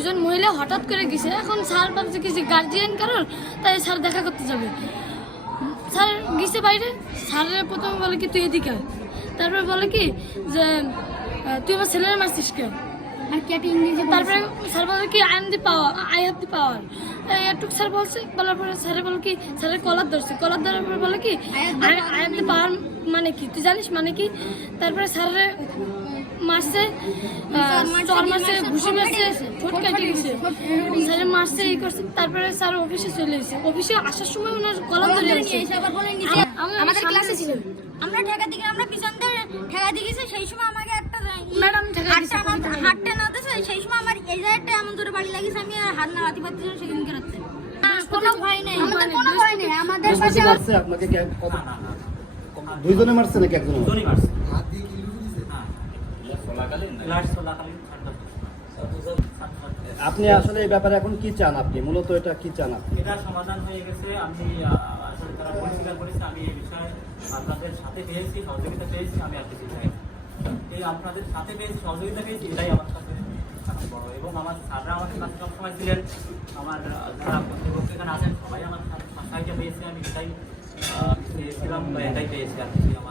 দুজন মহিলা হঠাৎ করে গেছে। এখন স্যার ভাবছে কি যে গার্জিয়ান কারণ তাই স্যার দেখা করতে যাবে। স্যার গেছে বাইরে। স্যারের প্রথমে বলে কি তুই এদিকে। তারপরে বলে কি যে তুই আমার ছেলের মারছিস কেন আর কি একটা ইংরেজি তারপরে স্যার বলে কি I am the power I have the power. এটুক স্যার বলছে। বলার পরে স্যারে বলে কি স্যারের কলার ধরছে। কলার ধরার পরে বলে কি আই হ্যাভ দি পাওয়ার মানে কি? তুই জানিস মানে কি? তারপরে স্যারে মারছে চর মারছে ঘুষি মারছে ঠোঁট কেটে গেছে। স্যারে মারছে এই করছে তারপরে স্যার অফিসে চলে এসেছে। অফিসে আসার সময় ওনার ধরে আমি আমাদের ক্লাসে আমরা ঠেকা দিকে আমরা পিছন দিয়ে গেছি সেই সময় আমাকে একটা ম্যাডাম হাতটা না- না সেই সময় আমার এই জায়গাটা এমন জোরে বাড়ি লাগিয়েছে আমি আর হাত সেদিনকে রাত্রে। কোনো ভয় নেই। আমাদের কোনো ভয় নেই। আমাদের পাশে আপনাকে কে- কত- দুইজনে মারছে নাকি একজনে মারছে? দুজনই মারছে। হ্যাঁ। লাস্ট চলাকালীন ঠান্ডা আপনি আসলে এই ব্যাপারে এখন কি চান আপনি? মূলত এটা কি চান আপনি? এটা সমাধান হয়ে গেছে। আমি আসলে তারা পরিষ্কার করেছে আমি এই বিষয়ে আপনাদের সাথে পেয়েছি সহযোগিতা পেয়েছি আমি আর কিছু চাই এই আপনাদের সাথে পেয়েছি সহযোগিতা পেয়েছি এটাই আমার কাছে এবং আমার স্যাররা আমাদের কাছে সবসময় ছিলেন। আমার যারা কর্তৃপক্ষ এখানে আছেন সবাই আমার সাহায্য পেয়েছে আমি এটাই আহ, পেয়েছিলাম বা এটাই পেয়েছি আর কিছু আমার আশা নাই